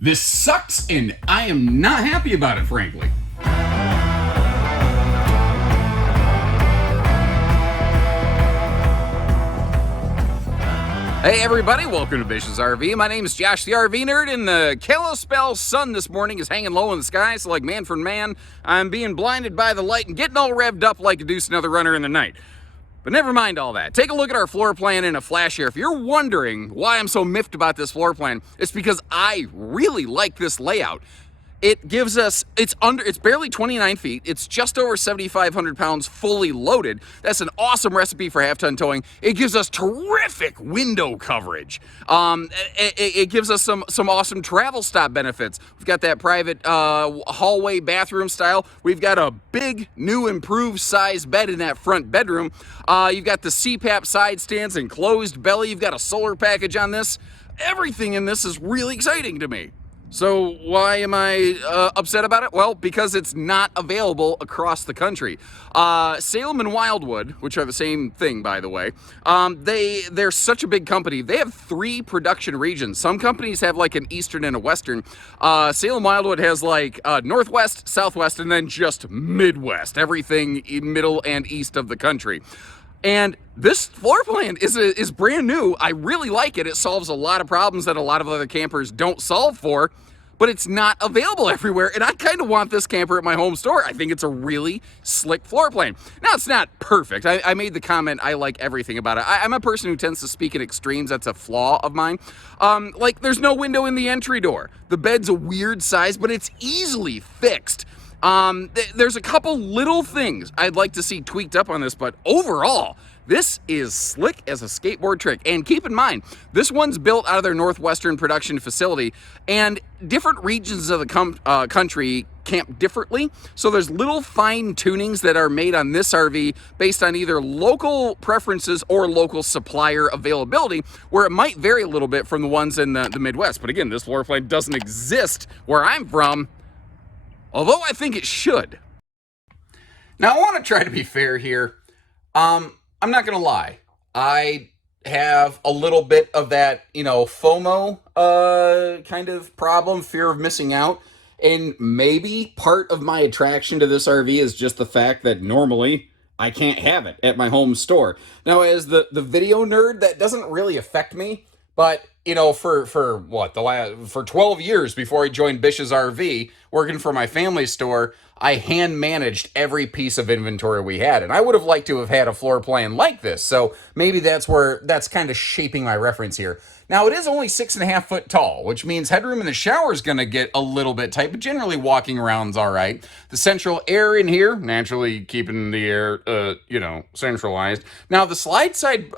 This sucks, and I am not happy about it, frankly. Hey everybody, welcome to Bish's RV. My name is Josh the RV Nerd, and the Kalispell sun this morning is hanging low in the sky, so like man for man, I'm being blinded by the light and getting all revved up like a deuce another runner in the night. But never mind all that. Take a look at our floor plan in a flash here. If you're wondering why I'm so miffed about this floor plan, it's because I really like this layout. It gives us, it's barely 29 feet. It's just over 7,500 pounds fully loaded. That's an awesome recipe for half-ton towing. It gives us terrific window coverage. It gives us some awesome travel stop benefits. We've got that private hallway bathroom style. We've got a big, new, improved size bed in that front bedroom. You've got the CPAP side stands and closed belly. You've got a solar package on this. Everything in this is really exciting to me. So why am I upset about it? Well, because it's not available across the country. Salem and Wildwood, which are the same thing, by the way, they're such a big company. They have 3 production regions. Some companies have like an eastern and a western. Salem Wildwood has like northwest, southwest, and then just midwest. Everything middle and east of the country. And this floor plan is brand new. I really like it. It solves a lot of problems that a lot of other campers don't solve for, but it's not available everywhere. And I kind of want this camper at my home store. I think it's a really slick floor plan. Now, it's not perfect. I made the comment, I like everything about it. I'm a person who tends to speak in extremes. That's a flaw of mine. Like, there's no window in the entry door. The bed's a weird size, but it's easily fixed. There's a couple little things I'd like to see tweaked up on this, but overall, this is slick as a skateboard trick. And keep in mind, this one's built out of their Northwestern production facility, and different regions of the country camp differently. So there's little fine tunings that are made on this RV based on either local preferences or local supplier availability, where it might vary a little bit from the ones in the Midwest. But again, this floor plan doesn't exist where I'm from, although I think it should. Now, I want to try to be fair here. I'm not going to lie. I have a little bit of that, FOMO kind of problem, fear of missing out. And maybe part of my attraction to this RV is just the fact that normally I can't have it at my home store. Now, as the video nerd, that doesn't really affect me. But, for 12 years before I joined Bish's RV, working for my family store, I hand managed every piece of inventory we had. And I would have liked to have had a floor plan like this. So maybe that's kind of shaping my reference here. Now, it is only 6.5 foot tall, which means headroom in the shower is going to get a little bit tight, but generally walking around's all right. The central air in here, naturally keeping the air, centralized. Now, the slide side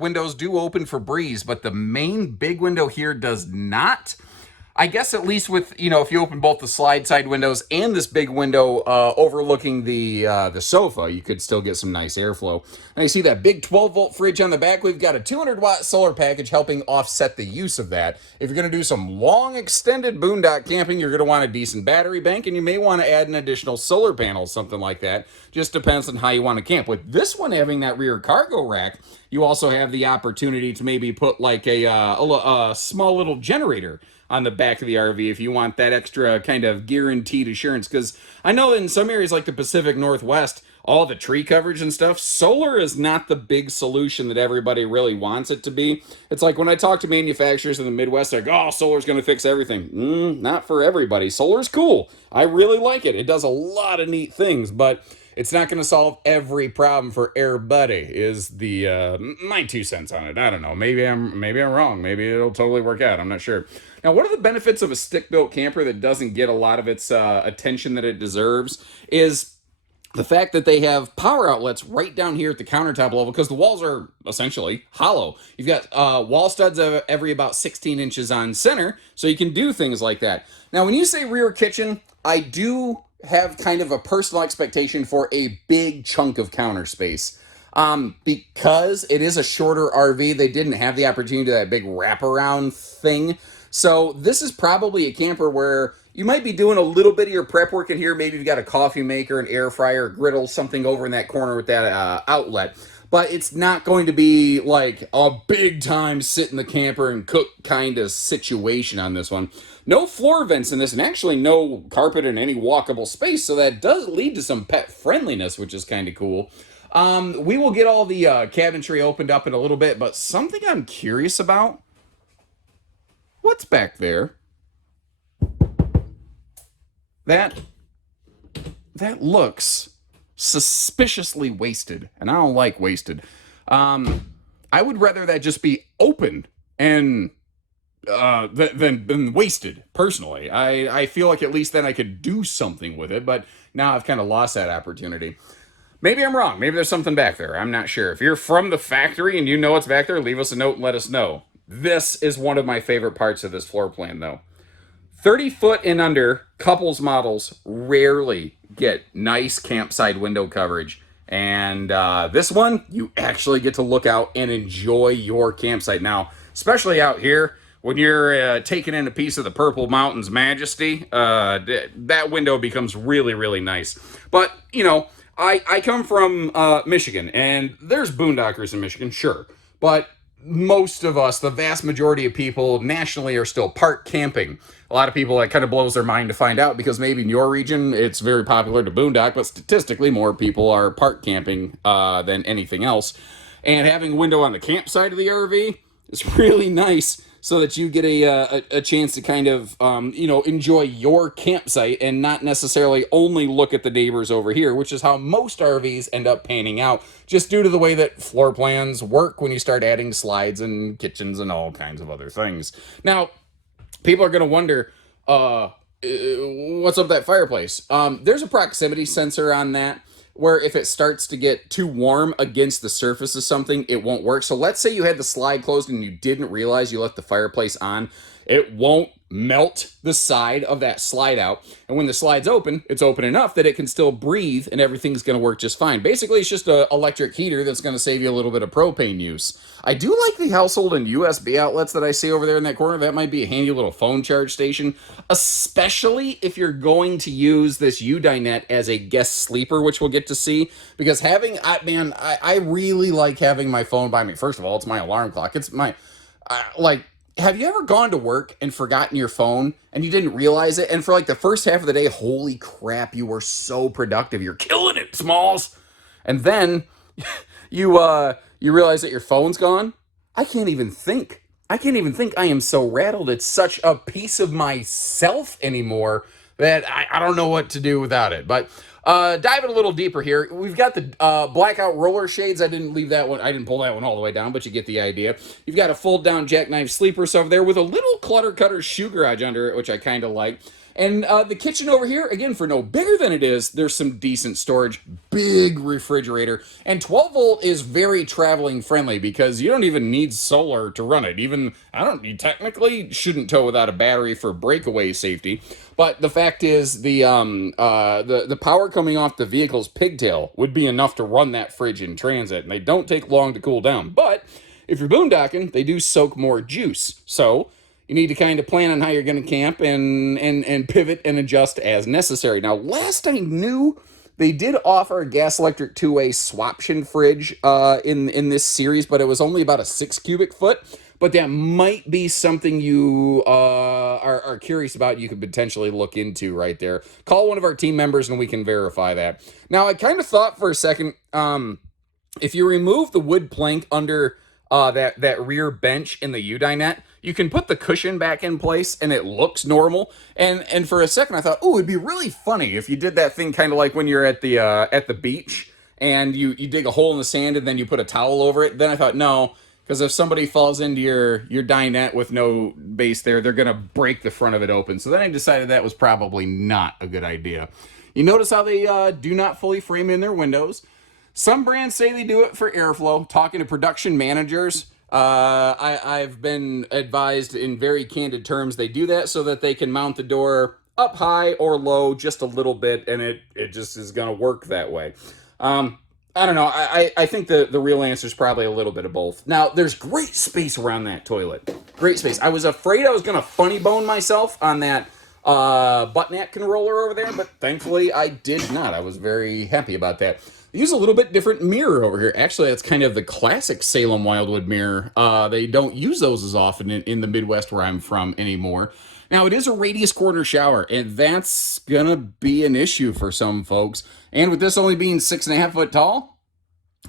windows do open for breeze, but the main big window here does not. I guess at least with, if you open both the slide side windows and this big window overlooking the sofa, you could still get some nice airflow. Now you see that big 12-volt fridge on the back. We've got a 200-watt solar package helping offset the use of that. If you're going to do some long extended boondock camping, you're going to want a decent battery bank, and you may want to add an additional solar panel, something like that. Just depends on how you want to camp. With this one having that rear cargo rack, you also have the opportunity to maybe put like a small little generator on the back of the RV if you want that extra kind of guaranteed assurance. Because I know in some areas like the Pacific Northwest, all the tree coverage and stuff, solar is not the big solution that everybody really wants it to be. It's like when I talk to manufacturers in the Midwest, they're like, oh, solar's going to fix everything. Not for everybody. Solar's cool. I really like it. It does a lot of neat things, but it's not going to solve every problem for everybody, is my 2 cents on it. I don't know. Maybe I'm wrong. Maybe it'll totally work out. I'm not sure. Now, one of the benefits of a stick-built camper that doesn't get a lot of its attention that it deserves is the fact that they have power outlets right down here at the countertop level, because the walls are essentially hollow. You've got wall studs every about 16 inches on center, so you can do things like that. Now, when you say rear kitchen, I do have kind of a personal expectation for a big chunk of counter space. Because it is a shorter RV, they didn't have the opportunity to that big wraparound thing. So this is probably a camper where you might be doing a little bit of your prep work in here. Maybe you've got a coffee maker, an air fryer, a griddle, something over in that corner with that outlet. but it's not going to be like a big time sit in the camper and cook kind of situation on this one. No floor vents in this, and actually no carpet in any walkable space, so that does lead to some pet friendliness, which is kind of cool. We will get all the cabinetry opened up in a little bit, but something I'm curious about. What's back there? That looks suspiciously wasted, and I don't like wasted. I would rather that just be open and than wasted. Personally, I feel like at least then I could do something with it, but now I've kind of lost that opportunity. Maybe I'm wrong. Maybe there's something back there. I'm not sure. If you're from the factory and you know what's back there, leave us a note and let us know. This is one of my favorite parts of this floor plan, though. 30 foot and under couples models rarely get nice campsite window coverage. And this one, you actually get to look out and enjoy your campsite. Now, especially out here, when you're taking in a piece of the Purple Mountain's majesty, that window becomes really, really nice. But, you know, I come from Michigan, and there's boondockers in Michigan, sure. But most of us, the vast majority of people nationally, are still park camping. A lot of people, that kind of blows their mind to find out, because maybe in your region it's very popular to boondock, but statistically more people are park camping than anything else. And having a window on the campsite of the RV is really nice, so that you get a chance to kind of, enjoy your campsite and not necessarily only look at the neighbors over here, which is how most RVs end up panning out, just due to the way that floor plans work when you start adding slides and kitchens and all kinds of other things. Now, people are going to wonder, what's up with that fireplace? There's a proximity sensor on that, where if it starts to get too warm against the surface of something, it won't work. So let's say you had the slide closed and you didn't realize you left the fireplace on. It won't melt the side of that slide out. And when the slide's open, it's open enough that it can still breathe and everything's going to work just fine. Basically, it's just an electric heater that's going to save you a little bit of propane use. I do like the household and USB outlets that I see over there in that corner. That might be a handy little phone charge station, especially if you're going to use this U-dinette as a guest sleeper, which we'll get to see. Because I really like having my phone by me. First of all, it's my alarm clock. It's my, have you ever gone to work and forgotten your phone and you didn't realize it? And for like the first half of the day, holy crap, you were so productive. You're killing it, Smalls. And then you realize that your phone's gone. I can't even think. I am so rattled. It's such a piece of myself anymore that I don't know what to do without it. But diving a little deeper here, we've got the blackout roller shades. I didn't pull that one all the way down, but you get the idea. You've got a fold down jackknife sleepers over there with a little clutter cutter shoe garage under it, which I kind of like. And the kitchen over here, again, for no bigger than it is, there's some decent storage, big refrigerator, and 12 volt is very traveling friendly because you don't even need solar to run it. You technically shouldn't tow without a battery for breakaway safety. But the fact is, the power coming off the vehicle's pigtail would be enough to run that fridge in transit, and they don't take long to cool down. But if you're boondocking, they do soak more juice. So you need to kind of plan on how you're going to camp and pivot and adjust as necessary. Now, last I knew, they did offer a gas electric two-way swaption fridge in this series, but it was only about a 6 cubic foot. But that might be something you are curious about. You could potentially look into right there. Call one of our team members and we can verify that. Now, I kind of thought for a second, if you remove the wood plank under that rear bench in the U-dinette, you can put the cushion back in place and it looks normal. And for a second I thought, it'd be really funny if you did that thing kind of like when you're at the beach and you dig a hole in the sand and then you put a towel over it. Then I thought, no, because if somebody falls into your dinette with no base there, they're gonna break the front of it open. So then I decided that was probably not a good idea. You notice how they do not fully frame in their windows. Some brands say they do it for airflow. Talking to production managers, I've been advised in very candid terms they do that so that they can mount the door up high or low just a little bit, and it just is going to work that way. I don't know. I think the real answer is probably a little bit of both. Now, there's great space around that toilet. Great space. I was afraid I was going to funny bone myself on that butt-neck controller over there, but thankfully I did not. I was very happy about that. They use a little bit different mirror over here. Actually, that's kind of the classic Salem Wildwood mirror. They don't use those as often in the Midwest where I'm from anymore. Now, it is a radius corner shower, and that's gonna be an issue for some folks. And with this only being 6.5 foot tall,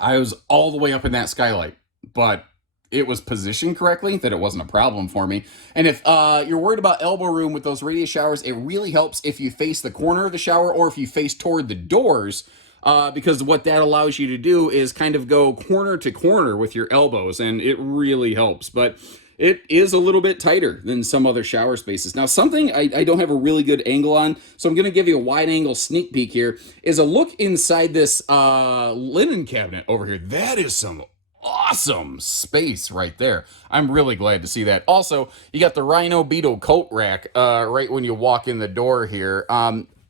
I was all the way up in that skylight. But it was positioned correctly, that it wasn't a problem for me. And if you're worried about elbow room with those radius showers, it really helps if you face the corner of the shower or if you face toward the doors, because what that allows you to do is kind of go corner to corner with your elbows, and it really helps. But it is a little bit tighter than some other shower spaces. Now, something I don't have a really good angle on, so I'm going to give you a wide angle sneak peek here, is a look inside this linen cabinet over here. That is some awesome space right there. I'm really glad to see that. Also, you got the Rhino Beetle coat rack right when you walk in the door here.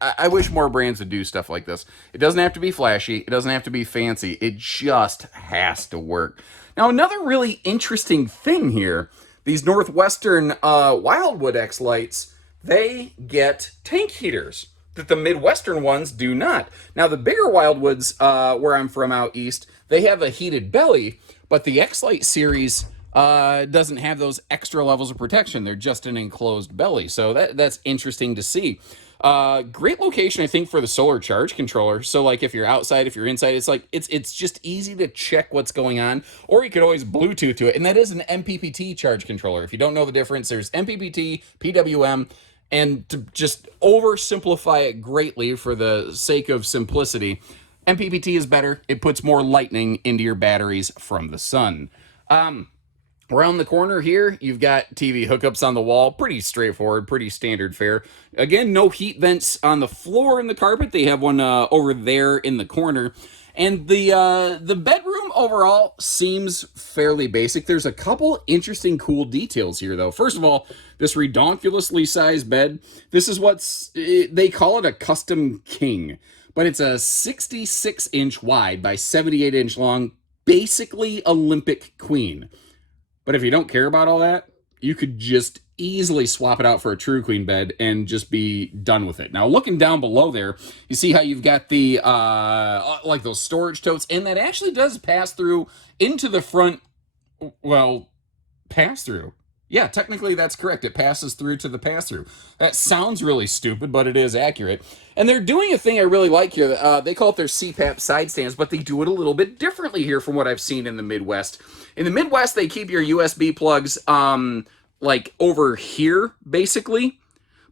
I wish more brands would do stuff like this. It doesn't have to be flashy. It doesn't have to be fancy. It just has to work. Now, another really interesting thing here, these Northwestern Wildwood X lights, they get tank heaters that the Midwestern ones do not. Now, the bigger Wildwoods, where I'm from out east, they have a heated belly, but the X-Lite series doesn't have those extra levels of protection. They're just an enclosed belly, so that's interesting to see. Great location, I think, for the solar charge controller. So, like, if you're outside, if you're inside, it's like it's just easy to check what's going on, or you could always Bluetooth to it. And that is an MPPT charge controller. If you don't know the difference, there's MPPT, PWM, and to just oversimplify it greatly for the sake of simplicity, MPPT is better. It puts more lightning into your batteries from the sun. Around the corner here, you've got TV hookups on the wall. Pretty straightforward, pretty standard fare. Again, no heat vents on the floor in the carpet. They have one over there in the corner. And the bedroom overall seems fairly basic. There's a couple interesting, cool details here, though. First of all, this redonkulously sized bed. This is they call it a custom king, but it's a 66-inch wide by 78-inch long, basically Olympic queen. But if you don't care about all that, you could just easily swap it out for a true queen bed and just be done with it. Now, looking down below there, you see how you've got the, like those storage totes, and that actually does pass through into the front, well, pass through. Yeah, technically that's correct. It passes through to the pass-through. That sounds really stupid, but it is accurate. And they're doing a thing I really like here. They call it their CPAP side stands, but they do it a little bit differently here from what I've seen in the Midwest. In the Midwest, they keep your USB plugs like over here, basically.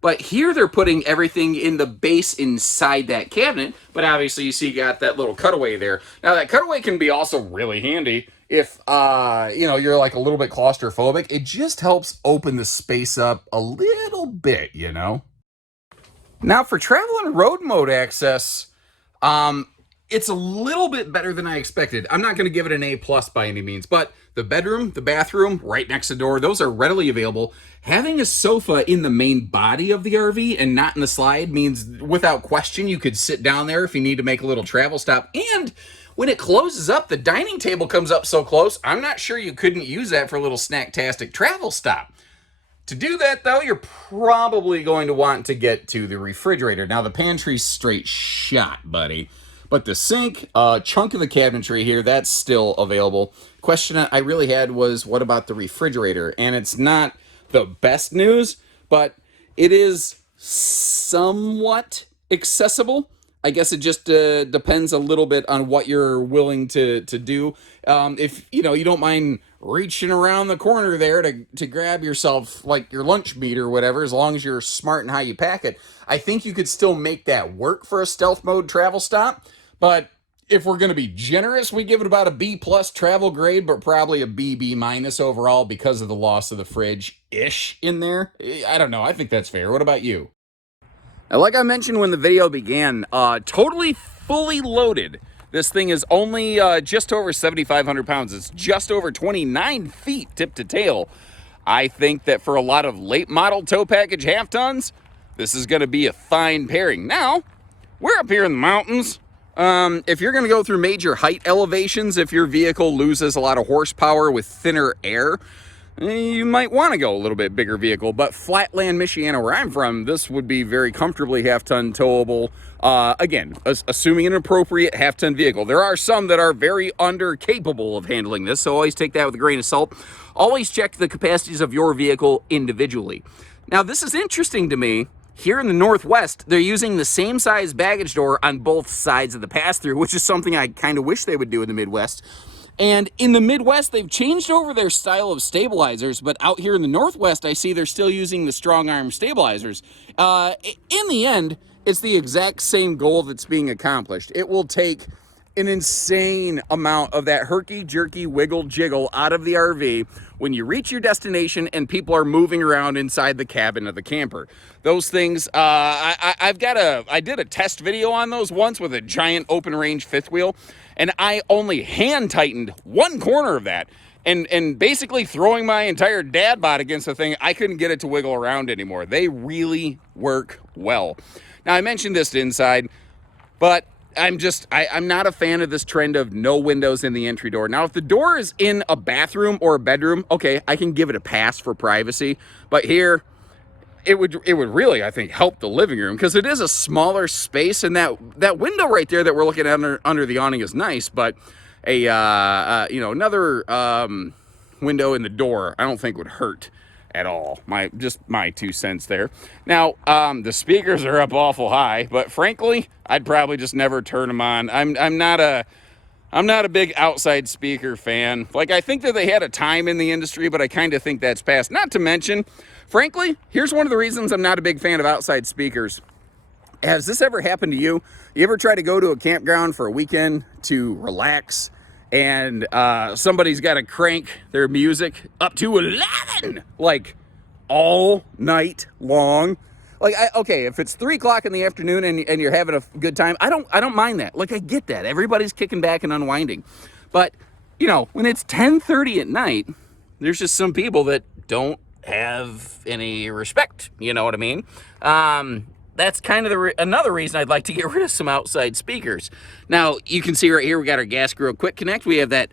But here they're putting everything in the base inside that cabinet. But obviously, you see you got that little cutaway there. Now, that cutaway can be also really handy if, you're like a little bit claustrophobic. It just helps open the space up a little bit, you know? Now, for travel and road mode access, it's a little bit better than I expected. I'm not going to give it an A+ by any means, but the bedroom, the bathroom, right next to the door, those are readily available. Having a sofa in the main body of the RV and not in the slide means, without question, you could sit down there if you need to make a little travel stop. And when it closes up, the dining table comes up so close, I'm not sure you couldn't use that for a little snacktastic travel stop. To do that, though, you're probably going to want to get to the refrigerator. Now, the pantry's straight shot, buddy. But the sink, chunk of the cabinetry here, that's still available. Question I really had was, what about the refrigerator? And it's not the best news, but it is somewhat accessible. I guess it just depends a little bit on what you're willing to do. If you don't mind reaching around the corner there to grab yourself like your lunch meat or whatever, as long as you're smart in how you pack it, I think you could still make that work for a stealth mode travel stop. But if we're going to be generous, we give it about a B+ travel grade, but probably a B overall because of the loss of the fridge-ish in there. I don't know. I think that's fair. What about you? Now, like I mentioned when the video began, totally fully loaded. This thing is only just over 7,500 pounds. It's just over 29 feet tip to tail. I think that for a lot of late model tow package half tons, this is going to be a fine pairing. Now, we're up here in the mountains. If you're going to go through major height elevations, if your vehicle loses a lot of horsepower with thinner air, you might want to go a little bit bigger vehicle. But Flatland, Michiana, where I'm from, this would be very comfortably half-ton towable. Again, assuming an appropriate half-ton vehicle. There are some that are very under-capable of handling this, so always take that with a grain of salt. Always check the capacities of your vehicle individually. Now, this is interesting to me. Here in the Northwest, they're using the same size baggage door on both sides of the pass-through, which is something I kind of wish they would do in the Midwest. And in the Midwest, they've changed over their style of stabilizers, but out here in the Northwest, I see they're still using the strong arm stabilizers. In the end, it's the exact same goal that's being accomplished. It will take an insane amount of that herky-jerky wiggle-jiggle out of the RV when you reach your destination and people are moving around inside the cabin of the camper. Those things, I did a test video on those once with a giant open-range fifth wheel, and I only hand-tightened one corner of that, and basically throwing my entire dad bod against the thing, I couldn't get it to wiggle around anymore. They really work well. Now, I mentioned this inside, but I'm not a fan of this trend of no windows in the entry door. Now, if the door is in a bathroom or a bedroom, okay, I can give it a pass for privacy. But here, it would really, I think, help the living room because it is a smaller space, and that window right there that we're looking at under the awning is nice. But another window in the door, I don't think would hurt at all. Just my 2 cents there. Now, the speakers are up awful high, but frankly, I'd probably just never turn them on. I'm not a big outside speaker fan. Like, I think that they had a time in the industry, but I kind of think that's past. Not to mention, frankly, here's one of the reasons I'm not a big fan of outside speakers. Has this ever happened to you? You ever try to go to a campground for a weekend to relax, and somebody's got to crank their music up to 11, like all night long? Like, okay, if it's 3 o'clock in the afternoon and you're having a good time, I don't mind that. Like, I get that. Everybody's kicking back and unwinding. But, when it's 10:30 at night, there's just some people that don't have any respect. You know what I mean? That's kind of another reason I'd like to get rid of some outside speakers. Now, you can see right here, we got our gas grill quick connect. We have that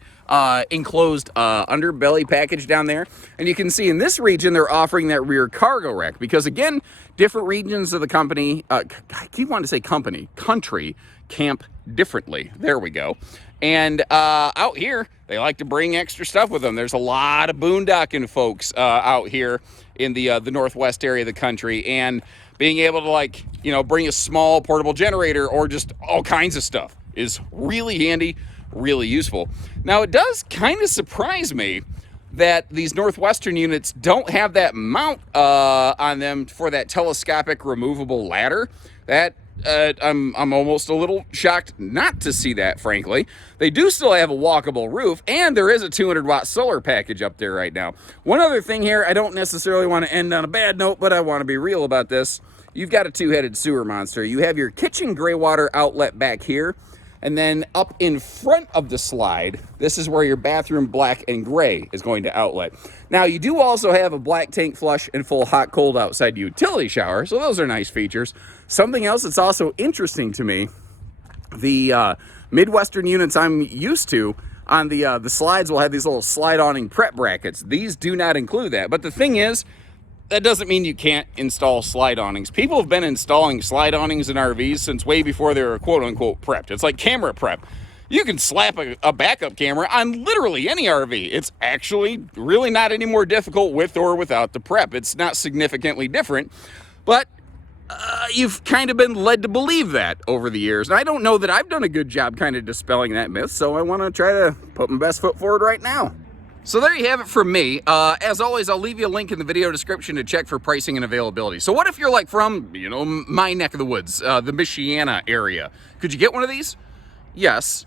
enclosed underbelly package down there. And you can see in this region, they're offering that rear cargo rack because, again, different regions of the company, I keep wanting to say country, camp differently. There we go. And out here, they like to bring extra stuff with them. There's a lot of boondocking folks out here in the Northwest area of the country. And being able to bring a small portable generator or just all kinds of stuff is really handy, really useful. Now, it does kind of surprise me that these Northwestern units don't have that mount on them for that telescopic removable ladder. That I'm almost a little shocked not to see that, frankly. They do still have a walkable roof, and there is a 200-watt solar package up there right now. One other thing here, I don't necessarily want to end on a bad note, but I want to be real about this. You've got a two-headed sewer monster. You have your kitchen gray water outlet back here, and then up in front of the slide, this is where your bathroom black and gray is going to outlet. Now, you do also have a black tank flush and full hot-cold outside utility shower, so those are nice features. Something else that's also interesting to me, the Midwestern units I'm used to, on the slides will have these little slide awning prep brackets. These do not include that, but the thing is, that doesn't mean you can't install slide awnings. People have been installing slide awnings in RVs since way before they were quote-unquote prepped. It's like camera prep. You can slap a backup camera on literally any RV. It's actually really not any more difficult with or without the prep. It's not significantly different, but you've kind of been led to believe that over the years. And I don't know that I've done a good job kind of dispelling that myth, so I want to try to put my best foot forward right now. So there you have it from me. As always, I'll leave you a link in the video description to check for pricing and availability. So what if you're like from, my neck of the woods, the Michiana area? Could you get one of these? Yes.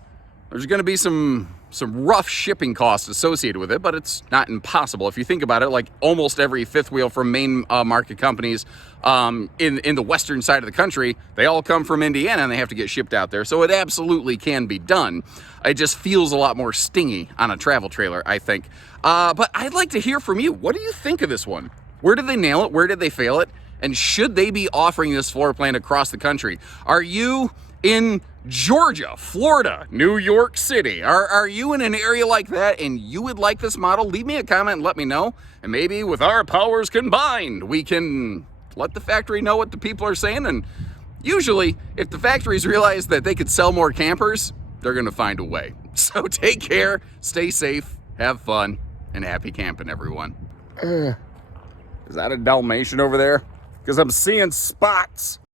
There's going to be some rough shipping costs associated with it, but it's not impossible. If you think about it, like almost every fifth wheel from main market companies in the western side of the country, they all come from Indiana and they have to get shipped out there. So it absolutely can be done. It just feels a lot more stingy on a travel trailer, I think. But I'd like to hear from you. What do you think of this one? Where did they nail it? Where did they fail it? And should they be offering this floor plan across the country? Are you in Georgia, Florida, New York City. Are you in an area like that and you would like this model? Leave me a comment and let me know. And maybe with our powers combined, we can let the factory know what the people are saying. And usually, if the factories realize that they could sell more campers, they're going to find a way. So take care, stay safe, have fun, and happy camping, everyone. Is that a Dalmatian over there? Because I'm seeing spots.